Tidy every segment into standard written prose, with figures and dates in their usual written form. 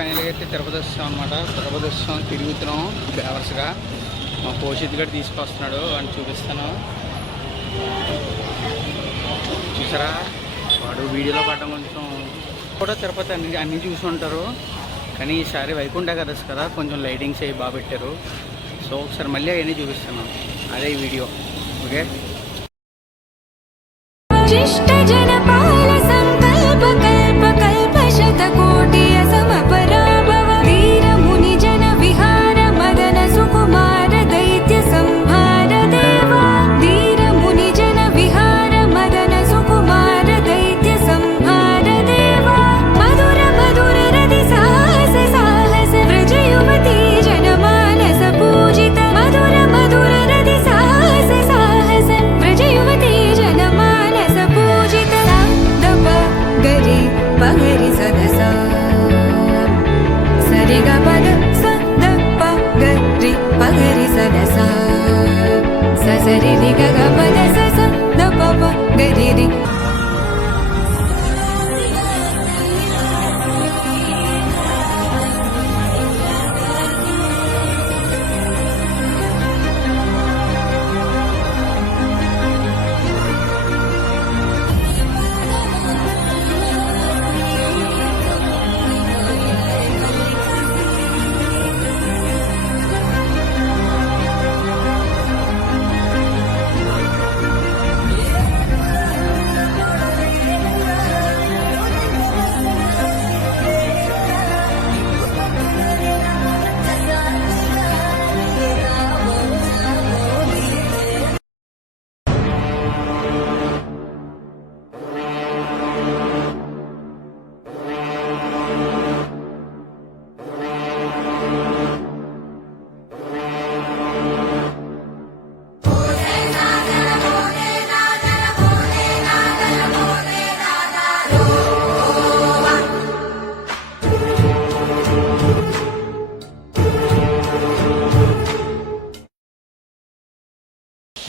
ఫైనల్గా అయితే తిరుపతి వస్తాం అనమాట. తిరుపతి వస్తాం తిరుగుతున్నాం బేవర్స్గా. మా పోషిత్ గడు తీసుకొస్తున్నాడు అని చూపిస్తాను. చూసారా వాడు వీడియోలో పడ్డం కొంచెం కూడా తిరుపతి అన్నీ చూసి ఉంటారు. కానీ ఈసారి వైకుంఠ ఏకాదశి కదా, కొంచెం లైటింగ్స్ అవి బాగా పెట్టారు. సో ఒకసారి మళ్ళీ అవన్నీ చూపిస్తాను. అదే ఈ వీడియో. ఓకే.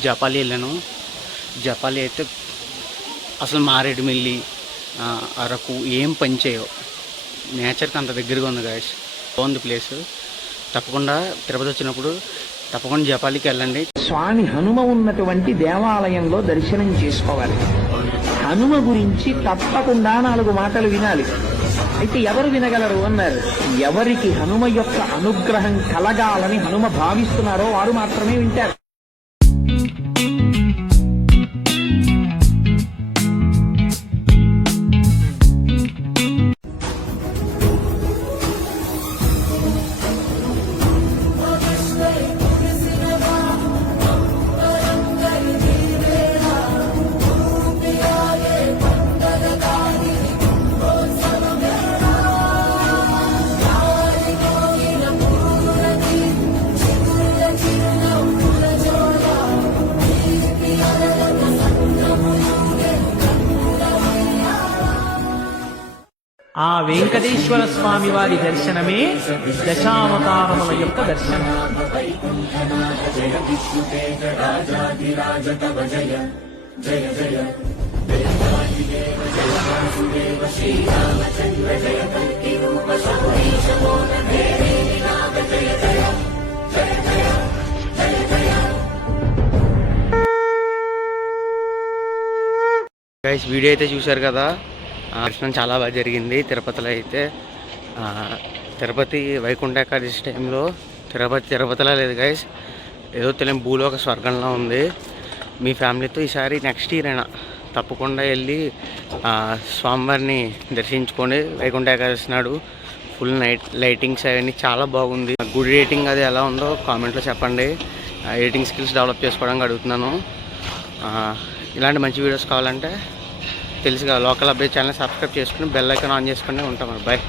జపాలి వెళ్ళాను. జపాలి అయితే అసలు మారేడుమిల్లి, అరకు ఏం పని చేయవు. నేచర్కి అంత దగ్గరగా ఉంది గాయస్. బాగుంది ప్లేస్. తప్పకుండా తిరుపతి వచ్చినప్పుడు తప్పకుండా జపాలికి వెళ్ళండి. స్వామి హనుమ ఉన్నటువంటి దేవాలయంలో దర్శనం చేసుకోవాలి. హనుమ గురించి తప్పకుండా 4 మాటలు వినాలి. అయితే ఎవరు వినగలరు అన్నారు. ఎవరికి హనుమ యొక్క అనుగ్రహం కలగాలని హనుమ భావిస్తున్నారో వారు మాత్రమే వింటారు. ఆ వెంకటేశ్వర స్వామి వారి దర్శనమే దశావతారముల యొక్క దర్శనం. గైస్ వీడియో అయితే చూశారు కదా. దర్శనం చాలా బాగా జరిగింది. తిరుపతిలో అయితే తిరుపతి వైకుంఠ ఏకాదశి టైంలో తిరుపతిలో లేదు గైస్. ఏదో తెలియని భూలోక స్వర్గంలో ఉంది. మీ ఫ్యామిలీతో ఈసారి నెక్స్ట్ ఇయర్ అయినా తప్పకుండా వెళ్ళి స్వామివారిని దర్శించుకొని వైకుంఠ ఏకాదశి నాడు ఫుల్ లైటింగ్స్ అవన్నీ చాలా బాగుంది. గుడి రేటింగ్ అది ఎలా ఉందో కామెంట్లో చెప్పండి. ఎడిటింగ్ స్కిల్స్ డెవలప్ చేసుకోవడానికి అడుగుతున్నాను. ఇలాంటి మంచి వీడియోస్ కావాలంటే తెలుసుగా లోకల్ అప్డేట్ ఛానల్ సబ్స్క్రైబ్ చేసుకుని బెల్ ఐకాన్ ఆన్ చేసుకుని ఉంటాం. బాయ్.